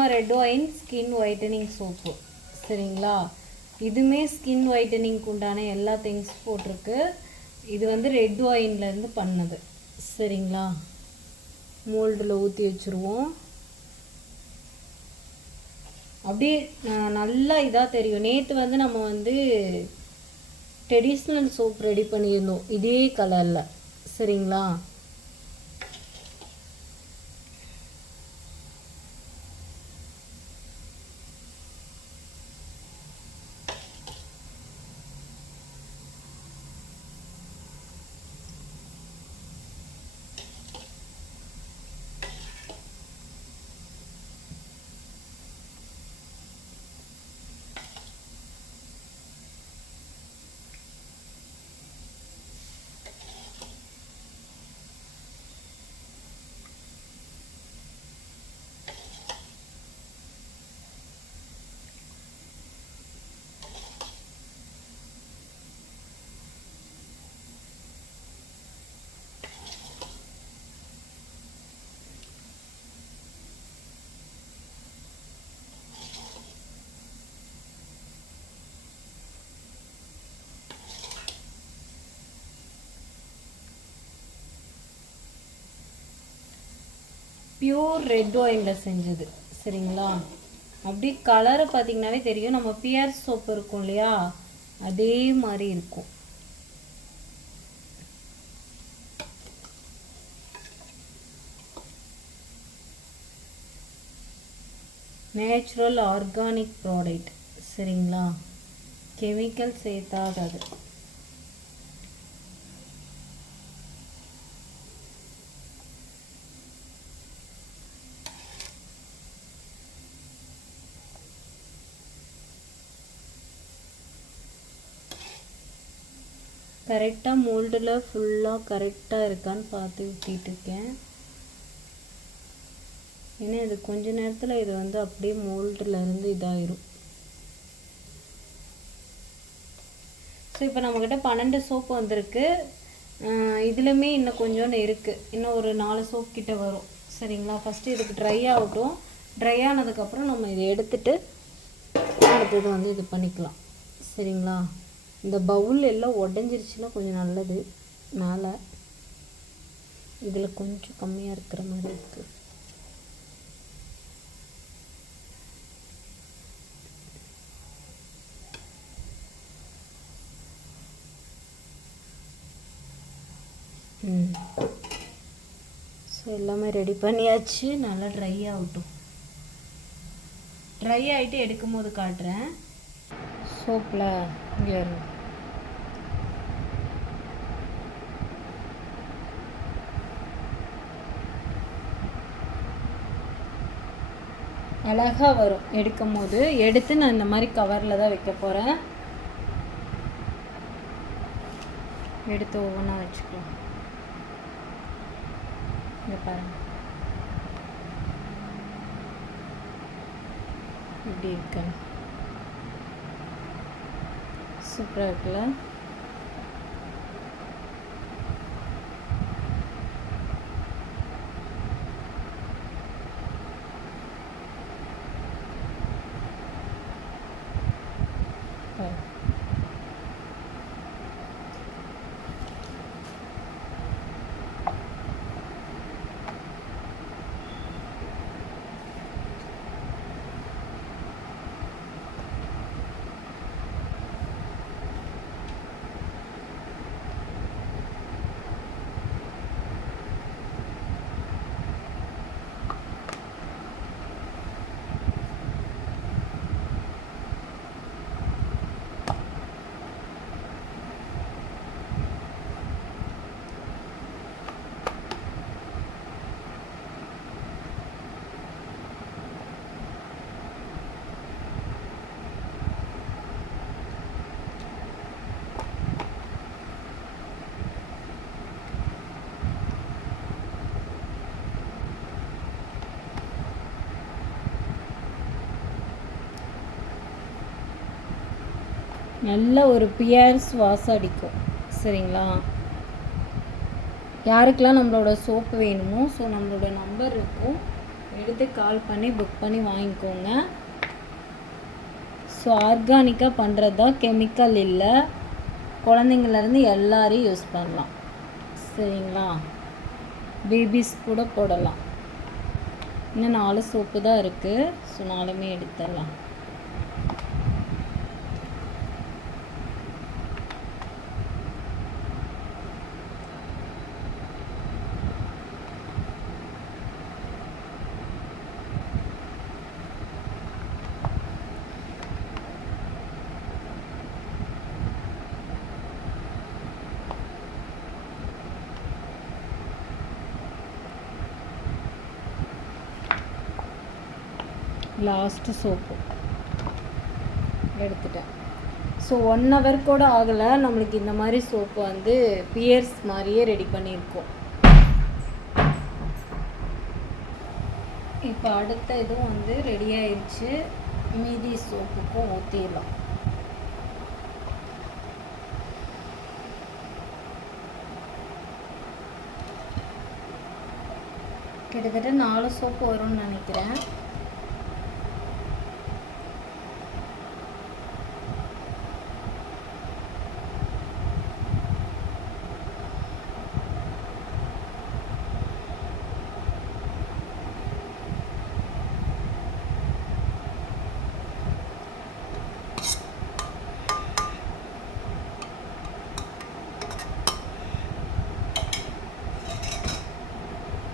சும்மா red wine skin whitening soap. சரிங்களா, இதுவுமே ஸ்கின் ஒயிட்டனிங்க்கு உண்டான எல்லா திங்ஸ் போட்டிருக்கு. இது வந்து ரெட் ஒயின்லேருந்து பண்ணது. சரிங்களா, மோல்டில் ஊற்றி வச்சுருவோம். அப்படியே நல்லா இதாக தெரியும். நேற்று வந்து நம்ம வந்து ட்ரெடிஷ்னல் சோப் ரெடி பண்ணியிருந்தோம் இதே கலரில். சரிங்களா, பியூர் ரெட் ஒயினில் செஞ்சது. சரிங்களா, அப்படி கலரை பார்த்திங்கனாவே தெரியும். நம்ம பியர் சோப்பு இருக்கும் இல்லையா, அதே மாதிரி இருக்கும். Natural organic product. சரிங்களா, கெமிக்கல் சேர்த்தாதது. கரெக்டாக மோல்டில் ஃபுல்லாக கரெக்டாக இருக்கான்னு பார்த்து ஊற்றிட்டு இருக்கேன். ஏன்னா இது கொஞ்ச நேரத்தில் இது வந்து அப்படியே மோல்டிலேருந்து இதாகிடும். ஸோ இப்போ நம்மக்கிட்ட 12 சோப்பு வந்திருக்கு. இதுலையுமே இன்னும் கொஞ்சோன்னு இருக்குது. இன்னும் ஒரு 4 சோப் கிட்ட வரும். சரிங்களா, ஃபஸ்ட்டு இதுக்கு ட்ரை ஆகட்டும். ட்ரை ஆனதுக்கப்புறம் நம்ம இதை எடுத்துகிட்டு அடுத்தது வந்து இது பண்ணிக்கலாம். சரிங்களா, இந்த பவுல் எல்லாம் உடஞ்சிருச்சுன்னா கொஞ்சம் நல்லது. மேலே இதில் கொஞ்சம் கம்மியாக இருக்கிற மாதிரி இருக்குது. ஸோ எல்லாமே ரெடி பண்ணியாச்சு. நல்லா ட்ரை ஆகட்டும். ட்ரை ஆகிட்டு எடுக்கும் போது காட்டுறேன். சோப்பில் இங்கே அழகாக வரும். எடுக்கும் போது எடுத்து நான் இந்த மாதிரி கவரில் தான் வைக்க போகிறேன். எடுத்து ஒவ்வொன்றா வச்சுக்கலாம். இங்கே பாருங்கள் இப்படி இருக்கு. சூப்பராக இருக்குல்ல. நல்ல ஒரு பியர்ஸ் வாசம் அடிக்கும். சரிங்களா, யாருக்கெல்லாம் நம்மளோட சோப்பு வேணுமோ ஸோ நம்மளோட நம்பர் இருக்கும், எடுத்து கால் பண்ணி புக் பண்ணி வாங்கிக்கோங்க. ஸோ ஆர்கானிக்காக பண்ணுறது தான், கெமிக்கல் இல்லை. குழந்தைங்கள்லேருந்து எல்லாரையும் யூஸ் பண்ணலாம். சரிங்களா? பேபிஸ் கூட போடலாம். இன்னும் 4 சோப்பு தான் இருக்குது. ஸோ 4மே எடுத்துடலாம். லாஸ்ட்டு சோப்பு எடுத்துட்டேன். ஸோ 1 hour கூட ஆகலை, நம்மளுக்கு இந்த மாதிரி சோப்பு வந்து பியர்ஸ் மாதிரியே ரெடி பண்ணியிருக்கோம். இப்போ அடுத்த இதுவும் வந்து ரெடி ஆயிடுச்சு. மீதி சோப்புக்கும் ஊற்றிடலாம். கிட்டத்தட்ட 4 சோப்பு வரும்னு நினைக்கிறேன்.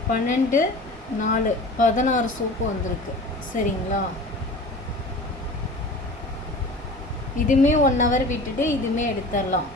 பன்னெண்டு 4 16 சோப்பு வந்திருக்கு. சரிங்களா? இதுவுமே 1 hour விட்டுட்டு இதுவுமே எடுத்துடலாம்.